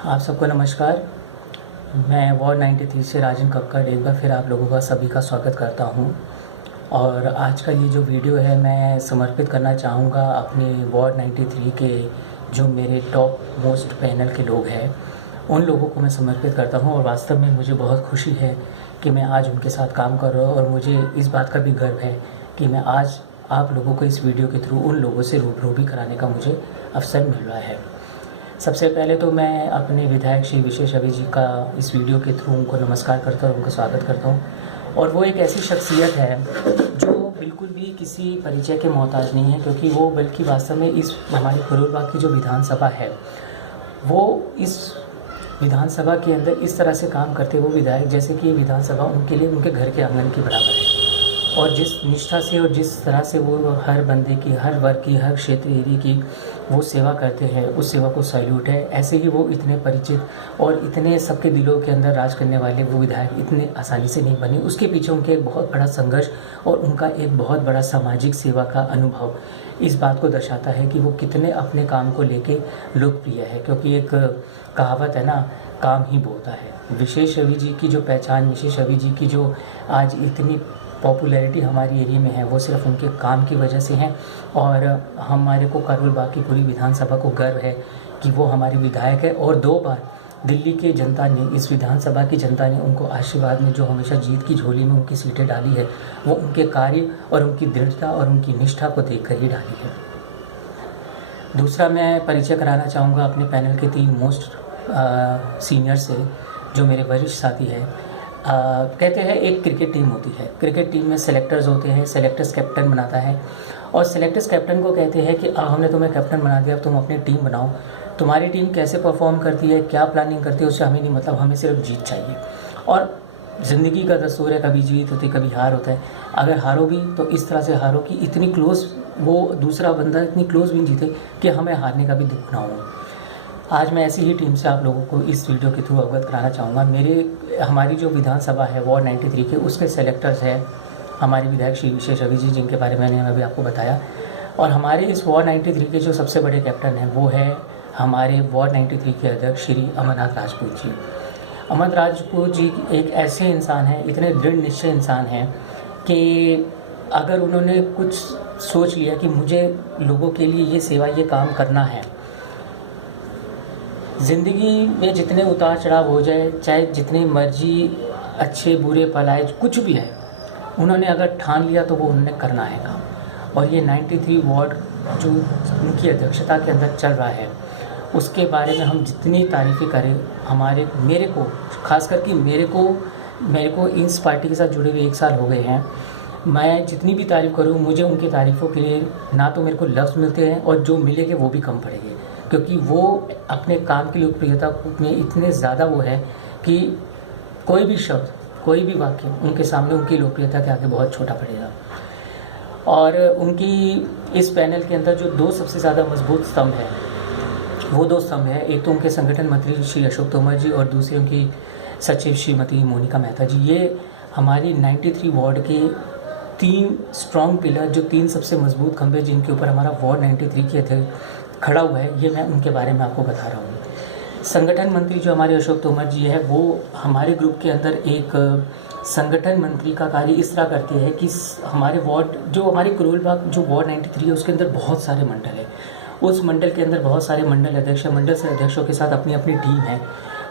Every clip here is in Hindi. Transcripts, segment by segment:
आप सबको नमस्कार। मैं वार्ड 93 से राजन कक्कड़ एक बार फिर आप लोगों का सभी का स्वागत करता हूं। और आज का ये जो वीडियो है मैं समर्पित करना चाहूँगा अपने वार्ड 93 के जो मेरे टॉप मोस्ट पैनल के लोग हैं उन लोगों को मैं समर्पित करता हूं। और वास्तव में मुझे बहुत खुशी है कि मैं आज उनके साथ काम कर रहा हूँ और मुझे इस बात का भी गर्व है कि मैं आज आप लोगों को इस वीडियो के थ्रू उन लोगों से रूबरू भी कराने का मुझे अवसर मिल रहा है। सबसे पहले तो मैं अपने विधायक श्री विशेष अभी जी का इस वीडियो के थ्रू उनको नमस्कार करता हूँ, उनका स्वागत करता हूँ। और वो एक ऐसी शख्सियत है जो बिल्कुल भी किसी परिचय के मोहताज नहीं है, क्योंकि वो बल्कि वास्तव में इस हमारे करोलबाग की जो विधानसभा है वो इस विधानसभा के अंदर इस तरह से काम करते वो विधायक जैसे कि ये विधानसभा उनके लिए उनके घर के आंगन के बराबर है। और जिस निष्ठा से और जिस तरह से वो हर बंदे की, हर वर्ग की, हर क्षेत्र एरिया की वो सेवा करते हैं, उस सेवा को सैल्यूट है। ऐसे ही वो इतने परिचित और इतने सबके दिलों के अंदर राज करने वाले वो विधायक इतने आसानी से नहीं बने। उसके पीछे उनके एक बहुत बड़ा संघर्ष और उनका एक बहुत बड़ा सामाजिक सेवा का अनुभव इस बात को दर्शाता है कि वो कितने अपने काम को लेके लोकप्रिय है। क्योंकि एक कहावत है ना, काम ही बोलता है। विशेष रवि जी की जो पहचान, विशेष रवि जी की जो आज इतनी पॉपुलैरिटी हमारी एरिया में है वो सिर्फ उनके काम की वजह से है। और हमारे को करोलबाग की पूरी विधानसभा को गर्व है कि वो हमारे विधायक है। और 2 बार दिल्ली की जनता ने, इस विधानसभा की जनता ने उनको आशीर्वाद में जो हमेशा जीत की झोली में उनकी सीटें डाली है वो उनके कार्य और उनकी दृढ़ता और उनकी निष्ठा को देखकर ही डाली है। दूसरा मैं परिचय कराना चाहूँगा अपने पैनल के 3 मोस्ट सीनियर से, जो मेरे वरिष्ठ साथी हैं। कहते हैं एक क्रिकेट टीम होती है, क्रिकेट टीम में सेलेक्टर्स होते हैं, सेलेक्टर्स कैप्टन बनाता है और सेलेक्टर्स कैप्टन को कहते हैं कि हमने तुम्हें कैप्टन बना दिया, अब तुम अपनी टीम बनाओ। तुम्हारी टीम कैसे परफॉर्म करती है, क्या प्लानिंग करती है, उससे हमें नहीं मतलब, हमें सिर्फ जीत चाहिए। और ज़िंदगी का दस्तूर है, कभी जीत होती है कभी हार होता है। अगर हारो भी तो इस तरह से हारो कि इतनी क्लोज वो दूसरा बंदा इतनी क्लोज भी जीते कि हमें हारने का भी दुख ना हो। आज मैं ऐसी ही टीम से आप लोगों को इस वीडियो के थ्रू अवगत कराना चाहूँगा। हमारी जो विधानसभा है वार्ड 93 के, उसके सेलेक्टर्स हैं हमारे विधायक श्री विशेष रवि जी, जिनके बारे में मैंने अभी आपको बताया। और हमारे इस वार्ड 93 के जो सबसे बड़े कैप्टन हैं वो है हमारे वार्ड 93 के अध्यक्ष श्री अमरनाथ राजपूत जी। अमरनाथ राजपूत जी एक ऐसे इंसान हैं, इतने दृढ़ निश्चय इंसान हैं कि अगर उन्होंने कुछ सोच लिया कि मुझे लोगों के लिए ये सेवा, ये काम करना है, ज़िंदगी में जितने उतार चढ़ाव हो जाए, चाहे जितनी मर्जी अच्छे बुरे पल आए, कुछ भी है, उन्होंने अगर ठान लिया तो वो उन्होंने करना है काम। और ये 93 वार्ड जो उनकी अध्यक्षता के अंदर चल रहा है उसके बारे में हम जितनी तारीफ़ें करें, मेरे को खासकर कि मेरे को इस पार्टी के साथ जुड़े हुए 1 साल हो गए हैं। मैं जितनी भी तारीफ़ करूँ मुझे उनकी तारीफ़ों के लिए ना तो मेरे को लफ्ज़ मिलते हैं और जो मिलेंगे वो भी कम पड़ेंगे, क्योंकि वो अपने काम की लोकप्रियता में इतने ज़्यादा वो है कि कोई भी शब्द, कोई भी वाक्य उनके सामने उनकी लोकप्रियता के आगे बहुत छोटा पड़ेगा। और उनकी इस पैनल के अंदर जो 2 सबसे ज़्यादा मजबूत स्तंभ हैं वो 2 स्तंभ हैं। एक तो उनके संगठन मंत्री श्री अशोक तोमर जी और दूसरी उनकी सचिव श्रीमती मोनिका मेहता जी। ये हमारी 93 वार्ड के 3 स्ट्रॉन्ग पिलर, जो 3 सबसे मजबूत खंभे जिनके ऊपर हमारा वार्ड 93 के खड़ा हुआ है, ये मैं उनके बारे में आपको बता रहा हूँ। संगठन मंत्री जो हमारे अशोक तोमर जी है वो हमारे ग्रुप के अंदर एक संगठन मंत्री का कार्य इस तरह करते हैं कि हमारे वार्ड, जो हमारे करोलबाग जो वार्ड 93 है उसके अंदर बहुत सारे मंडल है। उस मंडल के अंदर बहुत सारे मंडल अध्यक्ष, मंडल से अध्यक्षों के साथ अपनी अपनी टीम है।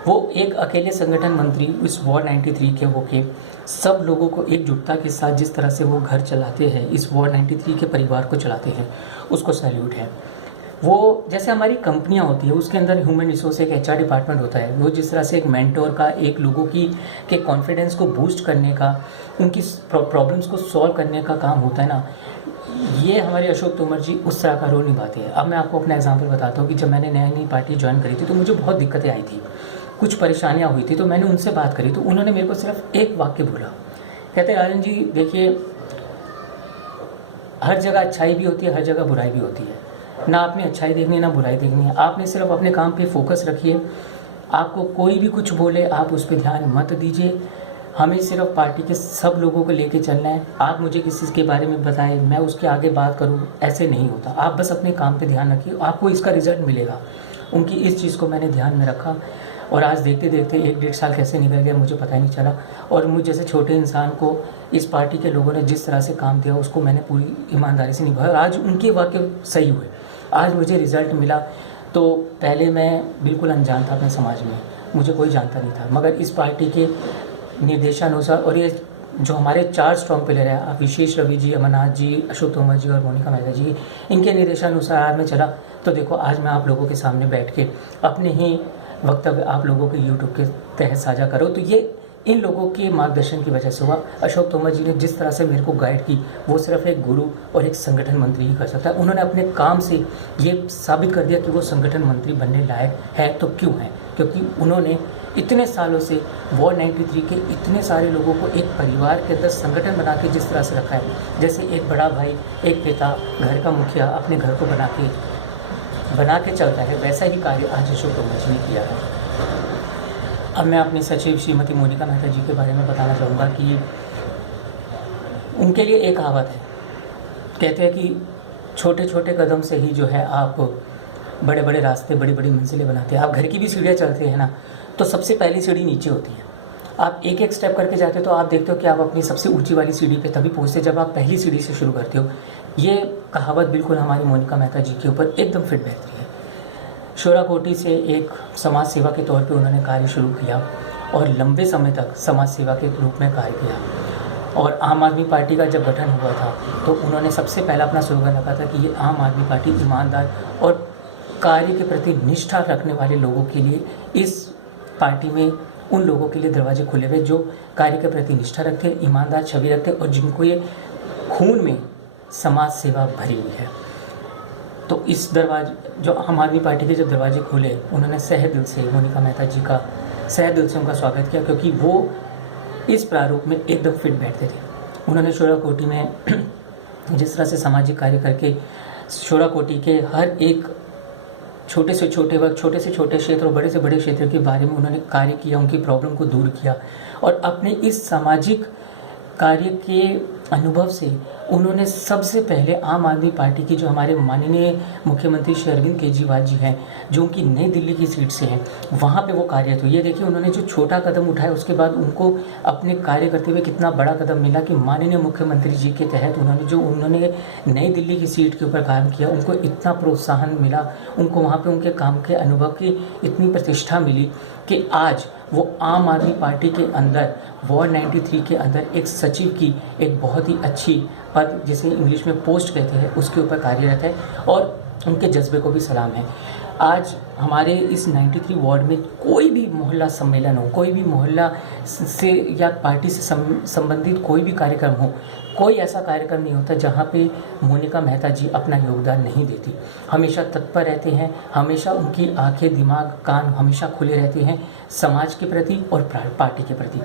वो एक अकेले संगठन मंत्री इस वार्ड 93 के होके सब लोगों को एकजुटता के साथ जिस तरह से वो घर चलाते हैं, इस वार्ड 93 के परिवार को चलाते हैं, उसको सैल्यूट है। वो जैसे हमारी कंपनियां होती है उसके अंदर ह्यूमन रिसोर्स एक HR डिपार्टमेंट होता है, वो जिस तरह से एक मेंटोर का, एक लोगों के कॉन्फिडेंस को बूस्ट करने का, उनकी प्रॉब्लम्स को सॉल्व करने का काम होता है ना, ये हमारे अशोक तोमर जी उस तरह का रोल निभाते हैं। अब मैं आपको अपना एग्जांपल बताता हूँ कि जब मैंने नई पार्टी ज्वाइन करी थी तो मुझे बहुत दिक्कतें आई थी, कुछ परेशानियाँ हुई थी, तो मैंने उनसे बात करी तो उन्होंने मेरे को सिर्फ एक वाक्य बोला। कहते राजन जी देखिए, हर जगह अच्छाई भी होती है, हर जगह बुराई भी होती है, ना आपने अच्छाई देखनी है ना बुराई देखनी है, आपने सिर्फ अपने काम पे फोकस रखिए। आपको कोई भी कुछ बोले आप उस पर ध्यान मत दीजिए, हमें सिर्फ पार्टी के सब लोगों को लेके चलना है। आप मुझे किसी के बारे में बताएं, मैं उसके आगे बात करूं, ऐसे नहीं होता। आप बस अपने काम पे ध्यान रखिए, आपको इसका रिजल्ट मिलेगा। उनकी इस चीज़ को मैंने ध्यान में रखा और आज देखते देखते 1-1.5 साल कैसे निकल गया मुझे पता ही नहीं चला। और मुझ जैसे छोटे इंसान को इस पार्टी के लोगों ने जिस तरह से काम दिया उसको मैंने पूरी ईमानदारी से निभाया और आज उनके वाक्य सही हुए। आज मुझे रिज़ल्ट मिला। तो पहले मैं बिल्कुल अनजान था अपने समाज में, मुझे कोई जानता नहीं था, मगर इस पार्टी के निर्देशानुसार और ये जो हमारे 4 स्ट्रॉन्ग पिलर है, विशेष रवि जी, अमरनाथ जी, अशोक तोमर जी और मोनिका मेहता जी, इनके निर्देशानुसार आज मैं चला। तो देखो आज मैं आप लोगों के सामने बैठ के अपने ही वक्तव्य आप लोगों के यूट्यूब के तहत साझा करो। तो ये इन लोगों के मार्गदर्शन की वजह से हुआ। अशोक तोमर जी ने जिस तरह से मेरे को गाइड की वो सिर्फ एक गुरु और एक संगठन मंत्री ही कर सकता है। उन्होंने अपने काम से ये साबित कर दिया कि वो संगठन मंत्री बनने लायक है। तो क्यों है? क्योंकि उन्होंने इतने सालों से वॉर 93 के इतने सारे लोगों को एक परिवार के अंदर संगठन बना के जिस तरह से रखा है, जैसे एक बड़ा भाई, एक पिता, घर का मुखिया अपने घर को बना के चलता है, वैसा ही कार्य आज अशोक तोमर जी ने किया है। अब मैं अपनी सचिव श्रीमती मोनिका मेहता जी के बारे में बताना चाहूँगा कि उनके लिए एक कहावत है, कहते हैं कि छोटे छोटे कदम से ही जो है आप बड़े बड़े रास्ते, बड़ी बड़ी मंजिलें बनाते हैं। आप घर की भी सीढ़ियाँ चलते हैं ना, तो सबसे पहली सीढ़ी नीचे होती है। आप एक एक स्टेप करके जाते हो तो आप देखते हो कि आप अपनी सबसे ऊंची वाली सीढ़ी पे तभी पहुँचते जब आप पहली सीढ़ी से शुरू करते हो। ये कहावत बिल्कुल हमारी मोनिका मेहता जी के ऊपर एकदम फिट बैठती है। शोरा कोटी से एक समाज सेवा के तौर पे उन्होंने कार्य शुरू किया और लंबे समय तक समाज सेवा के रूप में कार्य किया। और आम आदमी पार्टी का जब गठन हुआ था तो उन्होंने सबसे पहला अपना स्लोगन रखा था कि ये आम आदमी पार्टी ईमानदार और कार्य के प्रति निष्ठा रखने वाले लोगों के लिए, इस पार्टी में उन लोगों के लिए दरवाजे खुले हुए जो कार्य के प्रति निष्ठा रखते, ईमानदार छवि रखते और जिनको ये खून में समाज सेवा भरी हुई है। तो इस दरवाजे जो आम आदमी पार्टी के जब दरवाजे खुले, उन्होंने सह दिल से मोनिका मेहता जी का सह दिल से उनका स्वागत किया, क्योंकि वो इस प्रारूप में एकदम फिट बैठते थे। उन्होंने शोरा कोटी में जिस तरह से सामाजिक कार्य करके शोरा कोटी के हर एक छोटे से छोटे वर्ग, छोटे से छोटे क्षेत्र और बड़े से बड़े क्षेत्र के बारे में उन्होंने कार्य किया, उनकी प्रॉब्लम को दूर किया और अपने इस सामाजिक कार्य के अनुभव से उन्होंने सबसे पहले आम आदमी पार्टी की जो हमारे माननीय मुख्यमंत्री श्री अरविंद केजरीवाल जी हैं, जो उनकी नई दिल्ली की सीट से हैं, वहाँ पे वो कार्यरत हुए। ये देखिए उन्होंने जो छोटा कदम उठाया उसके बाद उनको अपने कार्य करते हुए कितना बड़ा कदम मिला कि माननीय मुख्यमंत्री जी के तहत उन्होंने नई दिल्ली की सीट के ऊपर काम किया, उनको इतना प्रोत्साहन मिला, उनको वहाँ पर उनके काम के अनुभव की इतनी प्रतिष्ठा मिली कि आज वो आम आदमी पार्टी के अंदर वॉर 93 के अंदर एक सचिव की एक बहुत ही अच्छी पद, जिसे इंग्लिश में पोस्ट कहते हैं, उसके ऊपर कार्यरत है और उनके जज्बे को भी सलाम है। आज हमारे इस 93 वार्ड में कोई भी मोहल्ला सम्मेलन हो, कोई भी मोहल्ला से या पार्टी से संबंधित कोई भी कार्यक्रम हो, कोई ऐसा कार्यक्रम नहीं होता जहाँ पे मोनिका मेहता जी अपना योगदान नहीं देती। हमेशा तत्पर रहते हैं, हमेशा उनकी आंखें, दिमाग, कान हमेशा खुले रहते हैं समाज के प्रति और पार्टी के प्रति।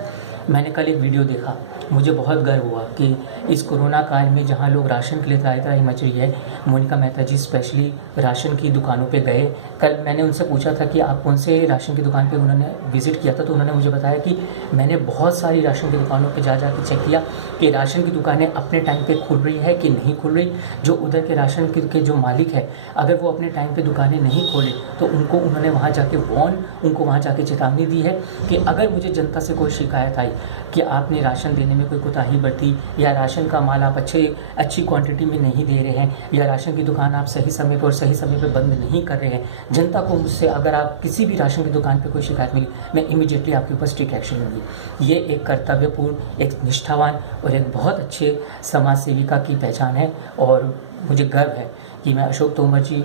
मैंने कल एक वीडियो देखा, मुझे बहुत गर्व हुआ कि इस कोरोना काल में जहाँ लोग राशन के लिए त्राही मच रही है, मोनिका मेहता जी स्पेशली राशन की दुकानों पे गए। कल मैंने उनसे पूछा था कि आप कौन से राशन की दुकान पे उन्होंने विज़िट किया था, तो उन्होंने मुझे बताया कि मैंने बहुत सारी राशन की दुकानों पे जा के चेक किया कि राशन की दुकानें अपने टाइम पे खुल रही है कि नहीं खुल रही। जो उधर के राशन के जो मालिक है, अगर वो अपने टाइम पे दुकानें नहीं खोले तो उन्होंने वहाँ जाके उनको वहाँ जाके चेतावनी दी है कि अगर मुझे जनता से कोई शिकायत आई कि आपने राशन देने में कोई कोताही बरती या राशन का माल आप अच्छी क्वांटिटी में नहीं दे रहे हैं या राशन की दुकान आप सही समय पर और सही समय पर बंद नहीं कर रहे हैं, जनता को मुझसे अगर आप किसी भी राशन की दुकान पे कोई शिकायत मिली, मैं इमीडिएटली आपके ऊपर स्ट्रिक्ट एक्शन लूँगी। ये एक कर्तव्यपूर्ण, एक निष्ठावान और एक बहुत अच्छे समाज सेविका की पहचान है और मुझे गर्व है कि मैं अशोक तोमर जी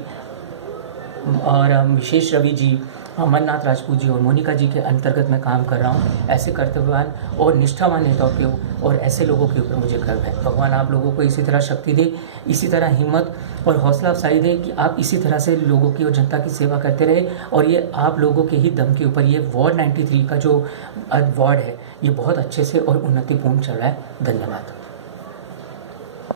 और विशेष रवि जी, अमरनाथ राजपूत जी और मोनिका जी के अंतर्गत मैं काम कर रहा हूँ। ऐसे कर्तव्यवान और निष्ठावान नेताओं के और ऐसे लोगों के ऊपर मुझे गर्व है। भगवान आप लोगों को इसी तरह शक्ति दे, इसी तरह हिम्मत और हौसला अफजाई दे कि आप इसी तरह से लोगों की और जनता की सेवा करते रहे। और ये आप लोगों के ही दम के ऊपर ये वॉर 93 का जो वार्ड है, ये बहुत अच्छे से और उन्नतिपूर्ण चल रहा है। धन्यवाद।